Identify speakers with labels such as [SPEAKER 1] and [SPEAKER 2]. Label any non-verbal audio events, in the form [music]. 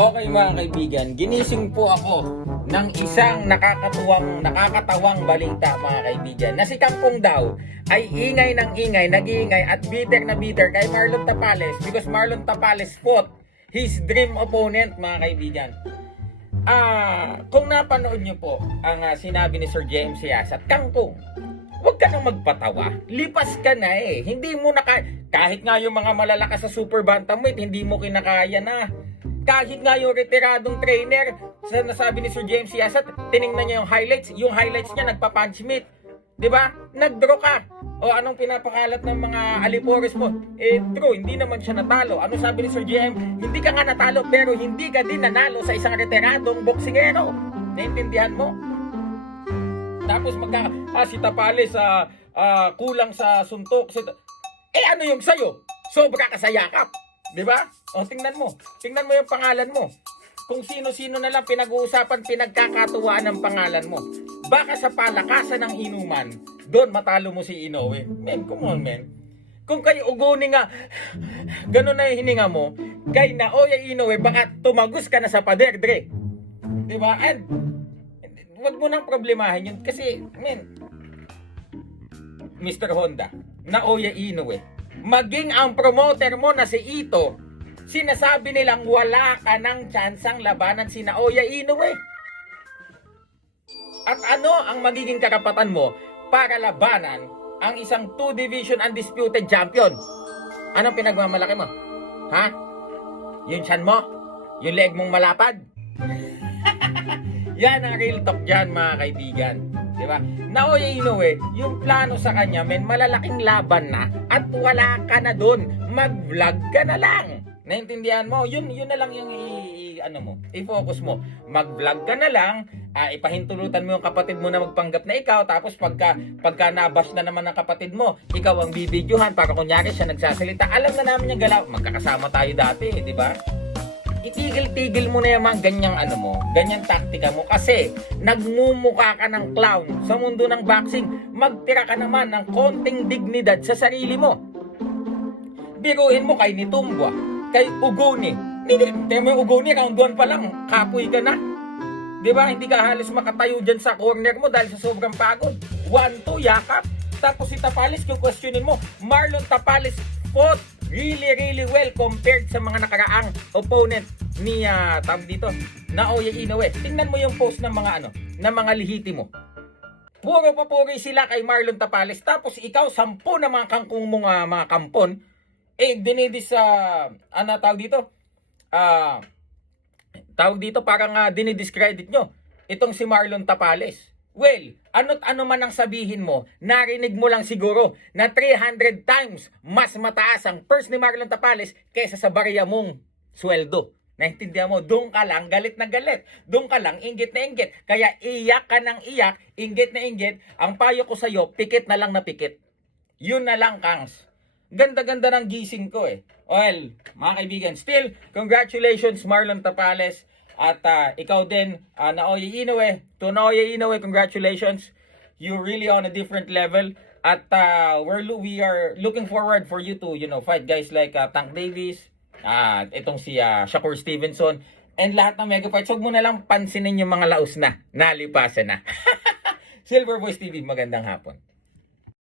[SPEAKER 1] Okay mga kaibigan, ginising po ako ng isang nakakatuwang, nakakatawang balita mga kaibigan na si Kangkong daw ay ingay ng ingay, nag-iingay at bitter na bitter kay Marlon Tapales because Marlon Tapales fought his dream opponent mga kaibigan. Ah, kung napanood niyo po ang ah, sinabi ni Sir James Yasat, Kangkong, Huwag ka nang magpatawa. Lipas ka na eh. Hindi mo na Kahit nga yung mga malalakas sa super bantamweight, hindi mo kinakaya na. Kahit nga yung retiradong trainer, sa nasabi ni Sir James Yasat, tiningnan niya yung highlights. Yung highlights niya, nagpa-punch meet. Di ba? Nag-draw ka. O anong pinapakalat ng mga alipores mo? Eh, true, hindi naman siya natalo. Ano sabi ni Sir JM? Hindi ka nga natalo, pero hindi ka din nanalo sa isang retiradong boksingero. Naintindihan mo? Tapos magka ah, si Tapales sa kulang sa suntok. Si, eh ano yung sayo? Sobra ka sa yakap. 'Di ba? O tingnan mo. Tingnan mo yung pangalan mo. Kung sino-sino na lang pinag-uusapan, pinagkakatuwaan ng pangalan mo. Baka sa palakasan ng inuman, doon matalo mo si Inoue. Men, come on, men. Kung kayo uguni nga, ganun na yung hininga mo, kay Naoya Inoue, baka tumagos ka na sa pader, Dre. Di ba? And, wag mo nang problemahin yun kasi, men, Mr. Honda, Naoya Inoue, maging ang promoter mo na si Ito, sinasabi nilang wala ka ng tsansang labanan si Naoya Inoue. At ano ang magiging karapatan mo para labanan ang isang two-division undisputed champion? Anong pinagmamalaki mo? Ha? Yung chan mo? Yung leg mong malapad? [laughs] Yan ang real talk dyan mga kaibigan. Ba? Naoya Inoue, yung plano sa kanya, men, malalaking laban na at wala ka na doon. Mag-vlog ka na lang. Naintindihan mo? Yun, yun na lang yung i, ano mo, i-focus mo. Mag-vlog ka na lang, ah, ipahintulutan mo yung kapatid mo na magpanggap na ikaw, tapos pagka, pagka nabash na naman ng kapatid mo, ikaw ang bibidyohan para kunyari siya nagsasalita. Alam na namin yung galaw. Magkakasama tayo dati, eh, di ba? Itigil-tigil mo na yung mga ganyang ano mo, ganyang taktika mo kasi nagmumukha ka ng clown sa mundo ng boxing. Magtira ka naman ng konting dignidad sa sarili mo. Biruin mo kay Nitumbwa, kay Uguni. Hindi, hindi mo Uguni, round 1 pa lang, kapoy ka na. Di ba? Hindi ka halos makatayo dyan sa corner mo dahil sa sobrang pagod. 1-2, yakap. Tapos si Tapales, kung questionin mo, Marlon Tapales fought really, really well compared sa mga nakaraang opponent ni, uh, tawag dito, Naoya Inoue. Tingnan mo yung post ng mga ano, ng mga lihiti mo. Puro papuri sila kay Marlon Tapales. Tapos ikaw, sampu na mga kangkong mong ah, mga kampon, eh, dinidis sa, ano tawag dito? Ah, tawag dito parang uh, dinidiscredit nyo itong si Marlon Tapales. Well, ano't ano man ang sabihin mo, narinig mo lang siguro na 300 times mas mataas ang purse ni Marlon Tapales kaysa sa barya mong sweldo. Naintindihan mo, doon ka lang, galit na galit. Doon ka lang, inggit na inggit. Kaya iyak ka ng iyak, inggit na inggit. Ang payo ko sa'yo, pikit na lang na pikit. Yun na lang, Kangs. Ganda-ganda ng gising ko eh. Well, mga kaibigan, still, congratulations Marlon Tapales. At ah, ikaw din, uh, Naoya Inoue. To Naoya Inoue, congratulations. You're really on a different level. At ah, we're, we are looking forward for you to, you know, fight guys like ah, Tank Davis, ah, itong si ah, Shakur Stevenson, and lahat ng mega fights. Huwag mo na lang pansinin yung mga laos na. Nalipasan na. [laughs] Silver Voice TV, magandang hapon.